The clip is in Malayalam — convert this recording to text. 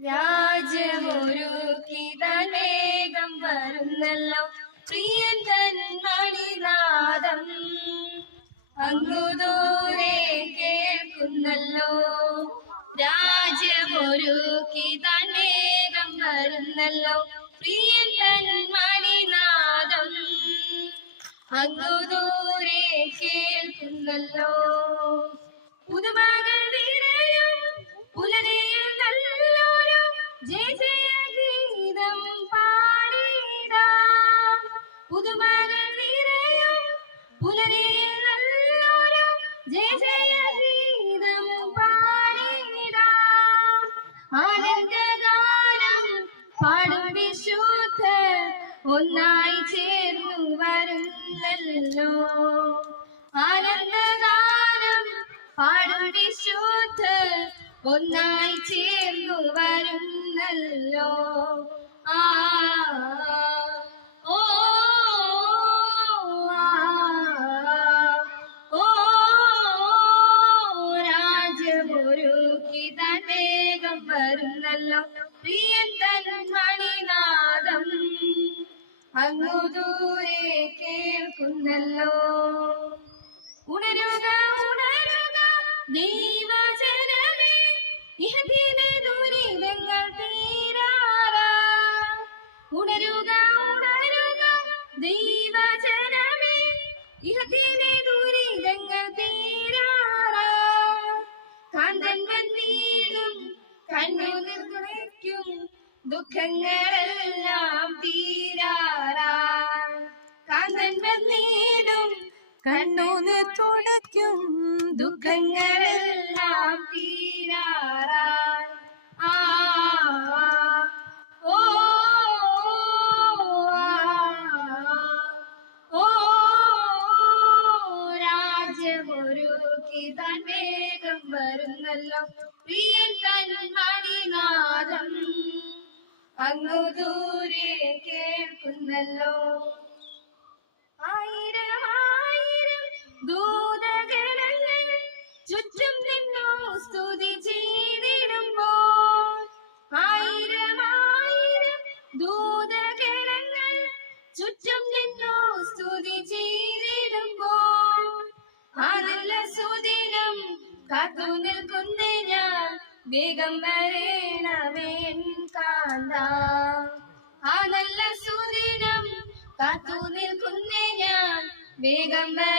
രാജ്യമൊരുക്കിതാൻ വേഗം വരുന്നല്ലോ പ്രിയൻ തൻ മണിനാദം അങ്ങു ദൂരെ കേൾക്കുന്നല്ലോ. രാജ്യമൊരുക്കിതാൻ വേഗം വരുന്നല്ലോ പ്രിയൻ തൻ മണിനാദം അങ്ങു ദൂരെ കേൾക്കുന്നല്ലോ. പുതുമകൾ നിറയും പുലരിയിൽ നല്ലൊരു ജയജയഗീതം പാടിടാം. പുതുമകൾ നിറയും പുലരിയിൽ നല്ലൊരു ജയജയഗീതം പാടിടാം. ആനന്ദഗാനം പാടും വിശുദ്ധർ ഒന്നായി ചേർന്നു വരുന്നല്ലോ. ആനന്ദഗാനം പാടും വിശുദ്ധർ ഒന്നായി ചേർന്നു വരുന്നല്ലോ. ആ ഓ ഓ രാജ്യമൊരുക്കിതാൻ വേഗം വരുന്നല്ലോ പ്രിയൻ തൻ മണിനാദം അങ്ങു ദൂരെ കേൾക്കുന്നല്ലോ. ഉണരുക ഉണരുക ദൈവജനമേ, ഇഹത്തിലെ ദുരിതങ്ങൾ തീരാറായി. ഉണരുക ഉണരുക ദൈവജനമേ, ഇഹത്തിലെ ദുരിതങ്ങൾ തീരാറായി. കാന്തൻ വന്നിടും കണ്ണുനീർ തുളയ്ക്കും ദുഃഖങ്ങളെല്ലാം തീരാറായി. കാന്തൻ വന്നിടും കണ്ണുനീർ തുളയ്ക്കും ദുഃഖങ്ങളെല്ലാം തീരാറായി. ആ ഓ ഓ രാജ്യമൊരുക്കിതാൻ വേഗം വരുന്നല്ലോ പ്രിയൻ തൻ മണിനാദം അങ്ങു ദൂരെ കേൾക്കുന്നല്ലോ. ആയിരം ആയിരം ദൂതഗണങ്ങൾ ചുറ്റും നിന്നു സ്തുതി ചെയ്തിടുമ്പോൾ, ആയിരം ആയിരം ദൂതഗണങ്ങൾ ചുറ്റും നിന്നു സ്തുതി ചെയ്തിടുമ്പോൾ, ആ നല്ല സുദിനം കാത്തു നിൽക്കുന്നേ ഞാൻ, വേഗം വരേണമേ എൻ കാന്ത. ആ നല്ല സുദിനം കാത്തു നിൽക്കുന്നേ ഞാൻ, വേഗം